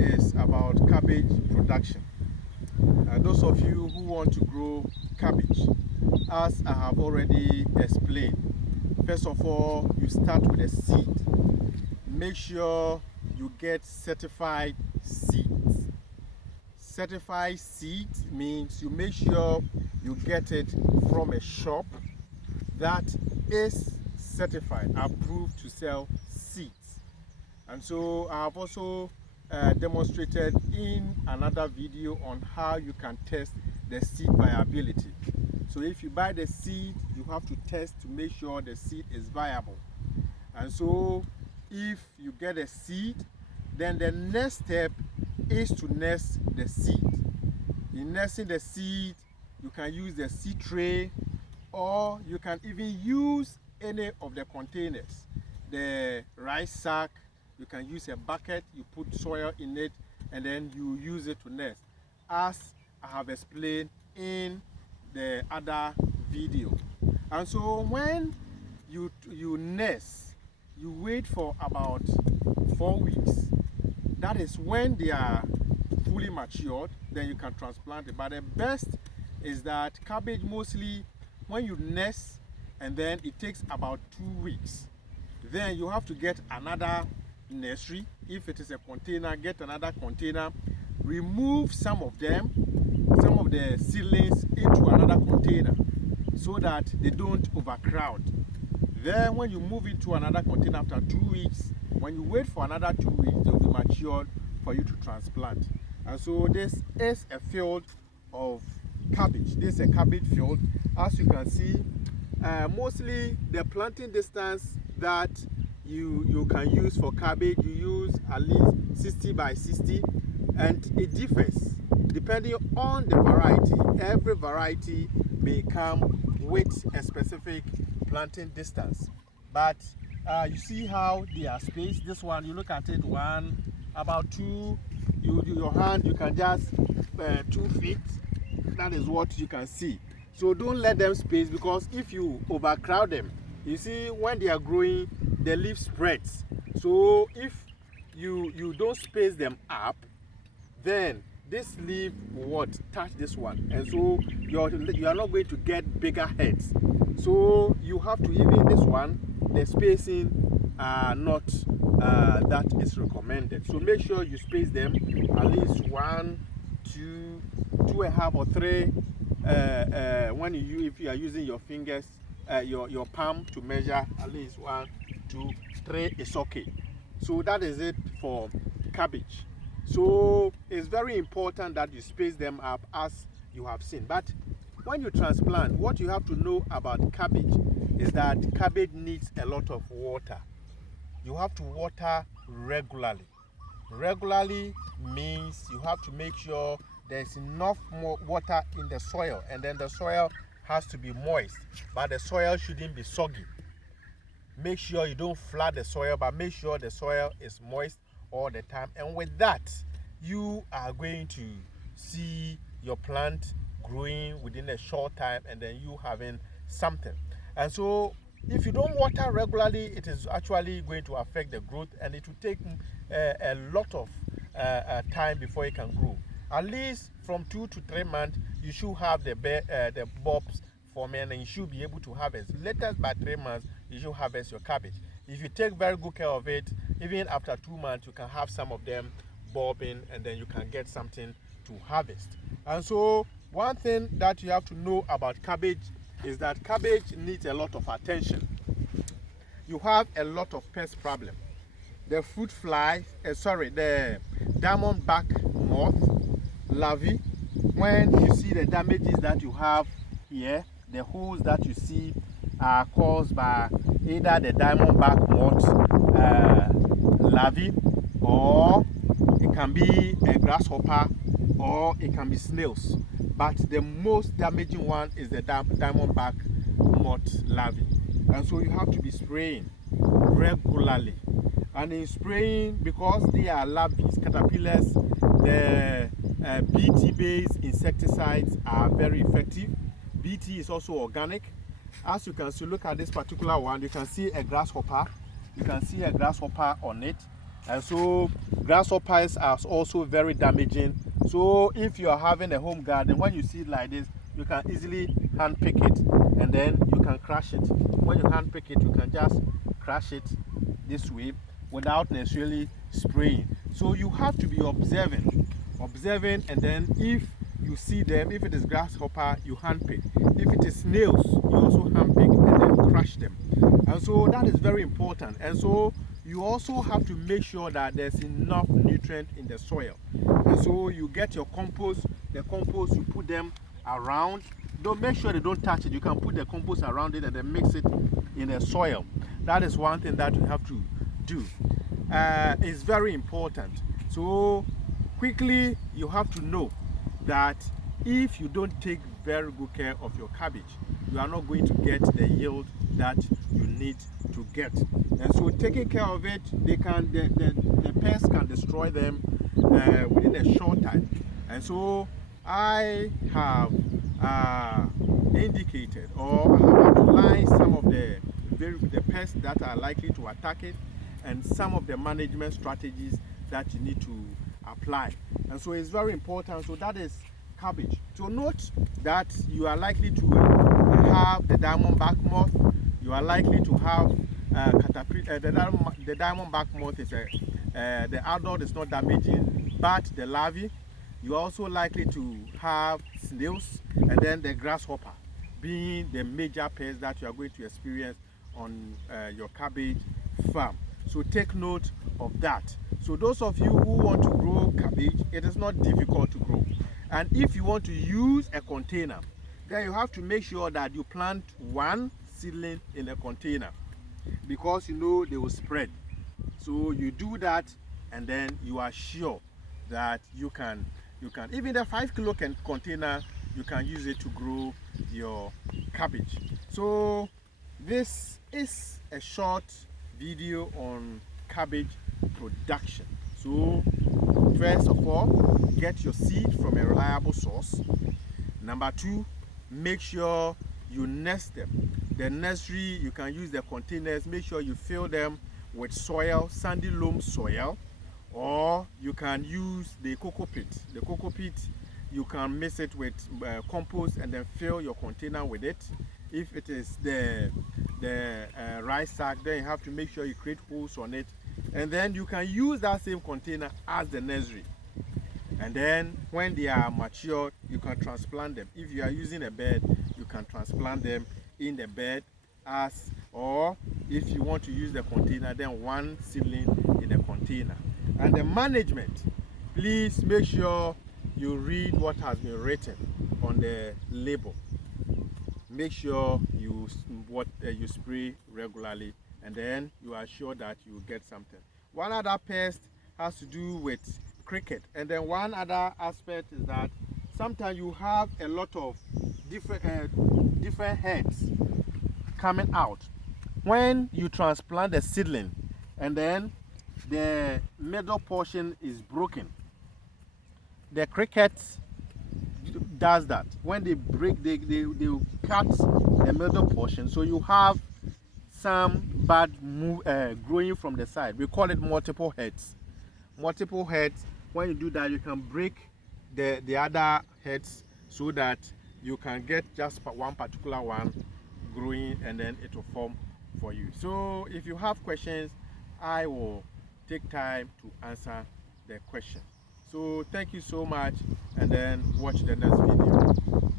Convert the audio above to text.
is about cabbage production. Those of you who want to grow cabbage, as I have already explained, first of all, you start with a seed. Make sure you get certified seeds. Certified seeds means you make sure you get it from a shop that is certified, approved to sell seeds. And so I have also demonstrated in another video on how you can test the seed viability. So if you buy the seed, you have to test to make sure the seed is viable. And so if you get a seed, then the next step is to nest the seed. In nesting the seed, you can use the seed tray, or you can even use any of the containers. The rice sack, you can use a bucket, you put soil in it, and then you use it to nest, as I have explained in the other video. And so when you nest, you wait for about 4 weeks. That is when they are fully matured, then you can transplant it. But the best is that cabbage, mostly when you nest and then it takes about 2 weeks, then you have to get another nursery. If it is a container, get another container, remove some of them, some of the seedlings into another container so that they don't overcrowd. Then when you move it to another container after 2 weeks, when you wait for another 2 weeks, they will be matured for you to transplant. And so this is a field of cabbage. This is a cabbage field. As you can see, mostly the planting distance that you can use for cabbage, you use at least 60 by 60, and it differs depending on the variety. Every variety may come with a specific planting distance, but you see how they are spaced. This one, you look at it, one, about two, your hand, you can just 2 feet. That is what you can see. So don't let them space, because if you overcrowd them, you see when they are growing, the leaf spreads. So if you don't space them up, then this leaf will touch this one, and so you are not going to get bigger heads. So you have to, even this one, the spacing not that is recommended. So make sure you space them at least 1, 2, 2.5 or 3. When if you are using your fingers, your palm to measure, at least 1, 2, 3 is okay. So that is it for cabbage. So it's very important that you space them up as you have seen. But when you transplant, what you have to know about cabbage is that cabbage needs a lot of water. You have to water regularly. Regularly means you have to make sure there's enough more water in the soil, and then the soil has to be moist, but the soil shouldn't be soggy. Make sure you don't flood the soil, but make sure the soil is moist all the time. And with that, you are going to see your plant growing within a short time, and then you having something. And so if you don't water regularly, it is actually going to affect the growth, and it will take a lot of time before it can grow. At least from 2 to 3 months, you should have the bulbs forming, and you should be able to harvest. Latest by 3 months, you should harvest your cabbage. If you take very good care of it, even after 2 months, you can have some of them bulbing, and then you can get something to harvest. And so one thing that you have to know about cabbage is that cabbage needs a lot of attention. You have a lot of pest problem. The fruit fly, the diamondback moth larvae. When you see the damages that you have here, the holes that you see are caused by either the diamondback moth larvae, or it can be a grasshopper, or it can be snails. But the most damaging one is the diamondback moth larvae. And so you have to be spraying regularly. And in spraying, because they are larvae, caterpillars, the BT-based insecticides are very effective. BT is also organic. As you can see, look at this particular one, you can see a grasshopper. You can see a grasshopper on it. And so grasshoppers are also very damaging. So if you are having a home garden, when you see it like this, you can easily hand pick it and then you can crush it. When you hand pick it, you can just crush it this way without necessarily spraying. So you have to be observing, and then if you see them, if it is grasshopper, you hand pick. If it is snails, you also hand pick and then crush them. And so that is very important. And so you also have to make sure that there's enough nutrient in the soil. And so you get your compost, the compost, you put them around. Don't make sure they don't touch it. You can put the compost around it and then mix it in the soil. That is one thing that you have to do. It's very important. So quickly, you have to know that if you don't take very good care of your cabbage, you are not going to get the yield that you need to get. And so taking care of it, the pests can destroy them within a short time. And so I have indicated, or I have outlined some of the pests that are likely to attack it and some of the management strategies that you need to apply. And so it's very important. So that is cabbage. So note that you are likely to have the diamondback moth. You are likely to have caterpillar. The diamondback moth is the adult is not damaging, but the larvae. You are also likely to have snails, and then the grasshopper being the major pest that you are going to experience on your cabbage farm. So take note of that. So those of you who want to grow cabbage, it is not difficult to grow. And if you want to use a container, then you have to make sure that you plant one seedling in a container, because you know they will spread. So you do that, and then you are sure that you can even the 5 kilo container, you can use it to grow your cabbage. So this is a short video on cabbage production. So first of all, get your seed from a reliable source. Number 2, make sure you nest them. The nursery, you can use the containers, make sure you fill them with soil, sandy loam soil, or you can use the cocoa pit. The cocoa pit, you can mix it with compost and then fill your container with it. If it is the rice sack, then you have to make sure you create holes on it, and then you can use that same container as the nursery. And then when they are mature, you can transplant them. If you are using a bed, you can transplant them in the bed, or if you want to use the container, then one seedling in a container. And the management, please make sure you read what has been written on the label. Make sure you spray regularly, and then you are sure that you get something. One other pest has to do with cricket, and then one other aspect is that sometimes you have a lot of different heads coming out. When you transplant the seedling and then the middle portion is broken, the crickets does that. When they break, they cut the middle portion, so you have some bud growing from the side. We call it multiple heads. Multiple heads. When you do that, you can break the other heads so that you can get just one particular one growing, and then it will form for you. So if you have questions, I will take time to answer the question. So thank you so much, and then watch the next video.